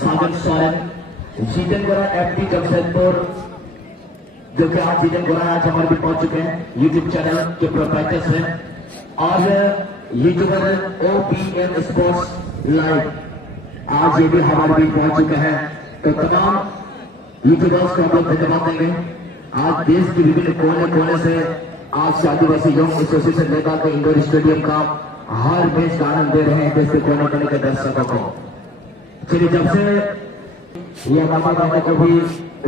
सागर सोरेन, जीतन गोरा एफटी जमशेदपुर, जो कि आज जीतन गोरा आज हमारे भी पहुंच चुके हैं यूट्यूब चैनल के प्रोप्राइटर्स हैं, और यूट्यूबर OBN स्पोर्ट्स लाइव आज ये भी हमारे भी पहुंच चुके हैं। तो तमाम यूट्यूबर्स को हम लोग धन्यवाद देंगे। आज देश के विभिन्न कोने कोने से आज आदिवासी यंग एसोसिएशन लेकर के इंडोर स्टेडियम का हर मैच का आनंद दे रहे हैं देश के कोने कोने के दर्शकों को। चलिए, जब से यह मौका पाने को भी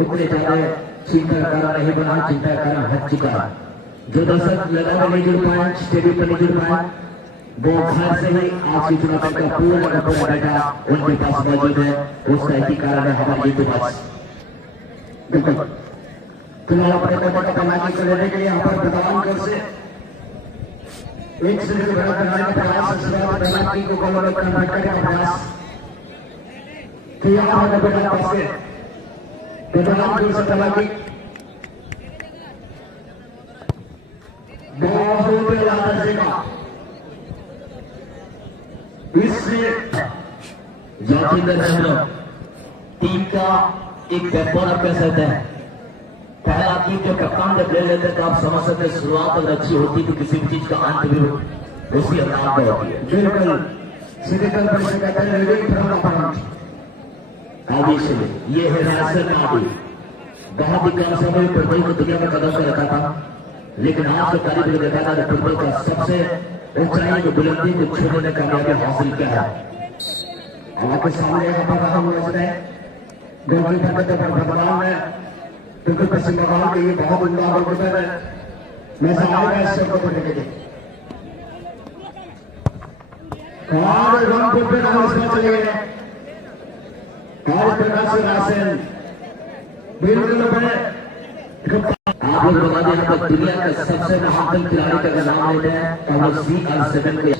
उतने ज्यादा चिंता का कारण नहीं बना, चिंता का कारण हट चुका। जो दर्शक लगा नहीं जुड़ पाए, स्टेडियम पर नहीं जुड़ पाए, वो घर से ही आज की चुनाव का पूरा डाटा उनके पास मौजूद है। उसका एक ही कारण है हमारे यूट्यूब। बिल्कुल फिलहाल अपने पता कमाने को लेने के लिए यहाँ पर प्रदान कर से एक से बड़ा बनाने का प्रयास, की को कन्वर्ट करने का प्रयास कि यहाँ हमारे बेटा पास से प्रदान कर से कला की बहुत दर्जे का इससे जातिंदर टीम का एक बैकबोन आप कह सकते हैं। पहला टीम जो कप्तान जब ले लेते हैं तो आप समझ सकते हैं शुरुआत अगर अच्छी होती तो किसी भी चीज का अंत भी उसी अंदाज में होती है। बिल्कुल सीधे तौर पर से कहते हैं आदि से ये है राजस्थान का आदि। बहुत ही कम समय फुटबॉल को दुनिया में कदम कर रखा था, लेकिन आज के तारीख में देखा था फुटबॉल का सबसे ऊंचाई को बुलंदी को छूने में कामयाबी हासिल किया है। आपके सामने यहाँ पर हम गोलकीपर के भगवान है, बिल्कुल पश्चिम बंगाल के ये बहुत उम्दा गोलकीपर है। मैं आएगा इस शब्द को लेकर के और रंगपुर पे नाम इसमें चले गए और प्रकाश रासन बिल्कुल बड़े। आप लोग बता दें यहाँ पर दुनिया का सबसे महानतम खिलाड़ी का नाम लेते हैं तो वो CR7 के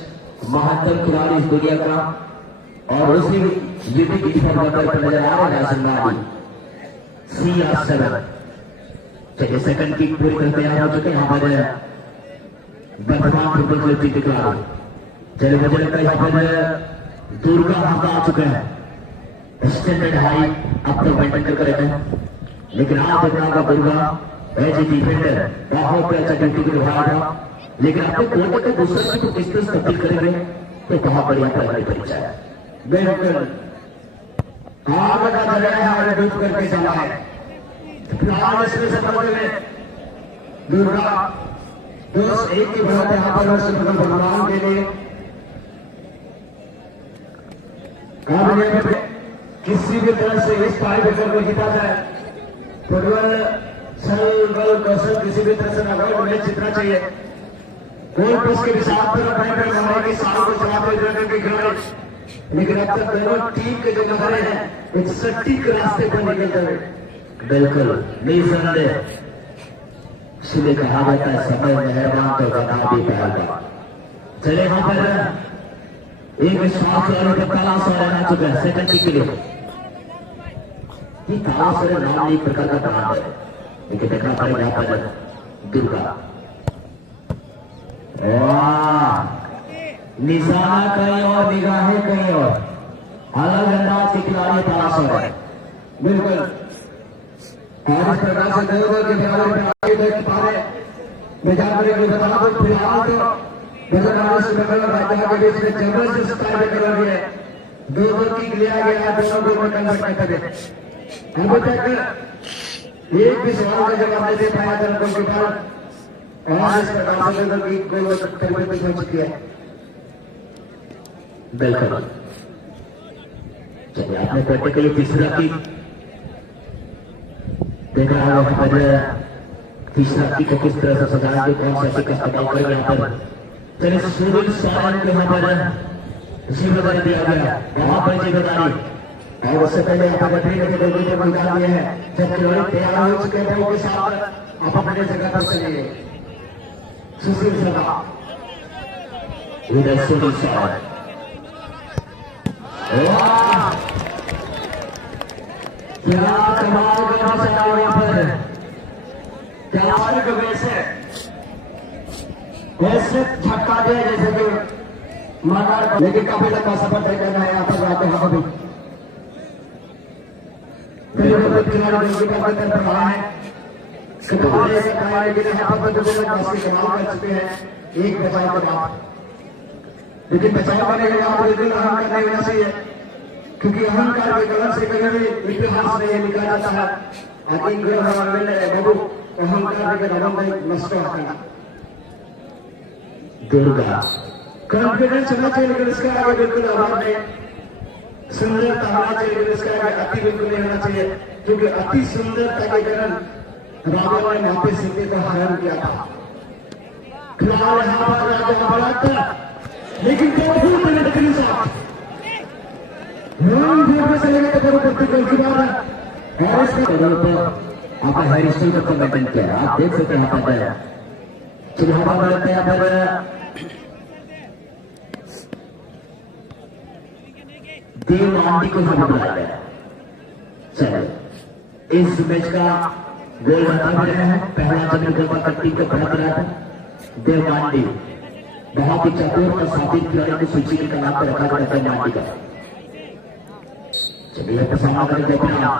महानतम खिलाड़ी इस दुनिया का, और उसी यूपी की नजर आ रहा है CR7। चलिए, सेकंड की पूरी तरह तैयार हो चुके हैं हमारे वर्तमान फुटबॉल क्लब टीम के खिलाड़ी। चलिए, मुझे लगता है यहाँ पर दुर्गा हाथा आ चुके हैं, स्टैंडर्ड हाई अब तक मेंटेन करके रहते हैं, लेकिन आज देखना का दुर्गा एज ए डिफेंडर बहुत अच्छा ड्यूटी को निभाया था, लेकिन आपको कोर्ट के दूसरे को किस तरह तब्दील करेंगे तो बहुत बढ़िया परिचय है। बिल्कुल आगे का दरिया है डूब करके चला है। फिलहाल इसमें से में दुर्गा दोस्त एक ही बात यहाँ पर भगवान के लिए किसी भी तरह से इस पाई विकेट को जीता जाए। फुटबॉल सल बल कौशल किसी भी तरह से नगौर मैच जीतना चाहिए। गोल पोस्ट के हिसाब पर हमारे साल को चलाते हुए खिलाड़ी, लेकिन अब तक दोनों टीम के जो नंबर हैं एक सटीक रास्ते पर निकल गए। बिल्कुल निसंदेह इसलिए कहा जाता है समय मेहरबान तो बता भी पहलवान। चले यहाँ पर एक विश्वास काला सोरेन आ चुका है सेकंड के लिए। काला सोरेन नाम एक प्रकार का ब्रांड है, लेकिन देखना पड़ेगा यहाँ पर दुर्गा। निशाना कहीं और निगाहें कहीं और, अलग अंदाज के खिलाड़ी काला सोरेन। बिल्कुल और इस प्रकार से दो के खिलाड़ी देख पा रहे बेचार के बता दो। फिलहाल तो राज्य के बीच में जबरदस्त कार्य कर रही है। दो की लिया गया, दोनों को कन्वर्ट करते थे। अभी तक एक भी सवाल का जवाब नहीं दे पाया था उनके पास, और इस प्रकार से गोल परिवर्तित हो चुकी है। बिल्कुल चलिए, आपने पढ़ने के लिए तीसरा की देखा है तीसरा की को किस तरह से सजाएंगे, कौन सा का इस्तेमाल करेंगे यहाँ पर। चलिए, सूरज सोरेन को यहाँ पर जिम्मेदारी दिया गया, बहुत बड़ी जिम्मेदारी। और उससे पहले यहाँ पर गोलकीपर को निकाल दिया है। जब खिलाड़ी तैयार हो चुके हैं उनके साथ आप अपने जगह पर चलिए। सुशील शर्मा इधर सुशील सोरेन क्या कमाल करना चाहता हूँ यहाँ पर, क्या वैसे झटका दिया जैसे कि माना, लेकिन काफी लंबा सफर तय करना है यहाँ पर जाते हैं। बिल्कुल खिलाड़ी गोलकीपर की तरफ रहा है, कमाल ऐसा पाया, लेकिन यहाँ पर जो बास्केट कमाल कर चुके हैं एक बचाव के बाद, लेकिन बचाव करने के बाद बिल्कुल अहंकार नहीं होना चाहिए, क्योंकि अहंकार के कलम से कभी भी इतिहास में ये लिखा जाता है बाबू अहंकार के रवम में नष्ट होता है। दुर्गा कॉन्फिडेंस होना चाहिए, लेकिन इसका आगे बिल्कुल अभाव नहीं, सुंदरता होना चाहिए, लेकिन इसका आगे अति बिल्कुल नहीं होना चाहिए, क्योंकि अति सुंदरता के कारण रावण ने मापे सीते को हरण किया था। फिलहाल यहाँ पर राजा हराता, लेकिन बहुत मिनट के साथ से लगे तो और इसके बदल पर आपका हैरिसन का कमेंट किया है, आप देख सकते हैं यहाँ पर चलिए हम बढ़ते हैं यहाँ पर देव मांडी को हम बुलाया गया। चलिए इस मैच का गोल बता भी रहे हैं, पहला जमीन गोल पर टीम को बढ़ा रहा था देव मांडी, बहुत ही चतुर और साबित खिलाड़ी की सूची के नाम पर रखा गया देव मांडी का। चलिए सामना करेंगे अपना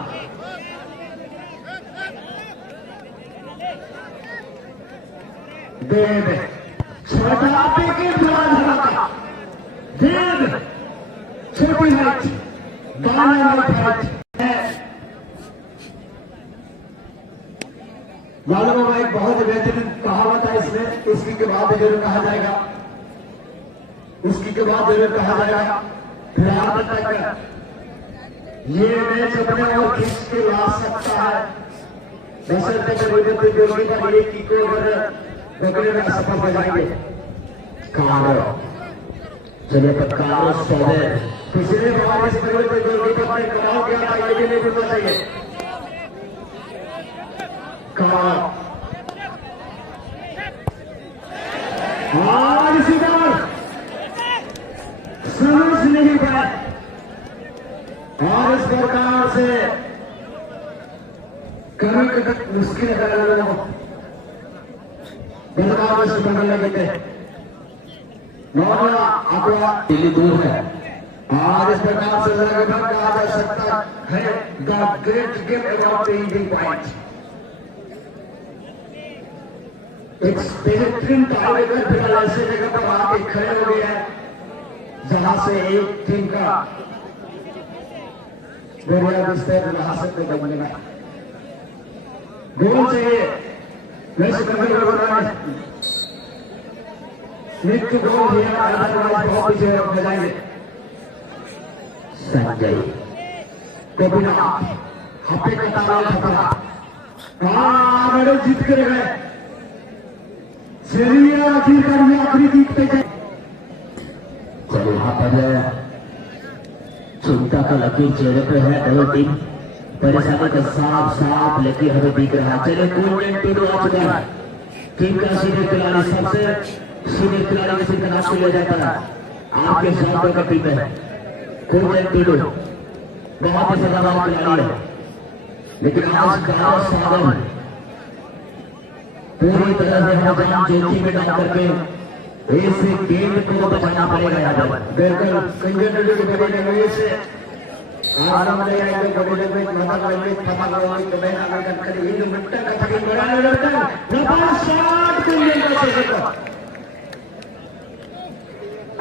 देव छोटा के धमाका, देव छोटी हाइट मालूम है, एक बहुत बेहतरीन कहावत है इसमें, उसकी के बाद जरूर कहा जाएगा, उसकी के बाद जरूर कहा जाएगा। फिलहाल तक ये मैच अपने और खींच के ला सकता है, बशर्ते गोलकीपर एक की को पकड़े में सफल हो जाएंगे। चलिए पक्का सौदे पिछले बार इस गोलकीपर ने कमाल किया था, ये भी नहीं भूलना चाहिए। और इसी बार समझ नहीं पाए, और इस प्रकार से कभी कभी मुश्किल बदलाव से बदलने लगे थे, दिल्ली दूर है, और इस प्रकार से लगभग कहा जा सकता है the great game about the Indian point. एक बेहतरीन टारगेट फिलहाल ऐसे जगह पर आके खड़े हो गए हैं जहां से एक टीम का बढ़िया विस्तार रहा सकते बनने में गोल चाहिए, वैसे नित्य गोल बहुत पीछे रख जाएंगे। संजय को बिना हफ्ते का ताला खतरा बड़े जीत कर गए, चलिए आखिरी जीतते गए। चलो यहाँ पर चिंता का लकीर चेहरे पे है, दोनों टीम परेशानी का साफ साफ लकीर हमें दिख रहा है। चलिए टूर्नामेंट टूर आ चुका है, टीम का सीनियर खिलाड़ी सबसे सीनियर खिलाड़ी किसी का नाम लिया जाता है, आपके साथ का टीम है टूर्नामेंट टूर, बहुत ही सदाबहार खिलाड़ी है, लेकिन आज गांव सागर पूरी तरह से हम जान जोखिम में डाल करके इस गेम को बचाना पड़ेगा। यहाँ पर बिल्कुल कंजर के बड़े वजह से आराम में आएंगे, बड़े में मदद लेंगे, थमा लेंगे, तो बहना लेकर करेंगे, ये जो मिट्टा का तकलीफ बढ़ाने लगता है लगातार 60 कंजर का से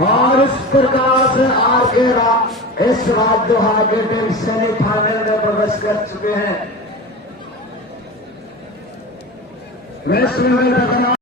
और इस प्रकार से आगे इस बात जो आगे टीम सेमीफाइनल में प्रवेश कर चुके हैं। वेस्ट बंगाल का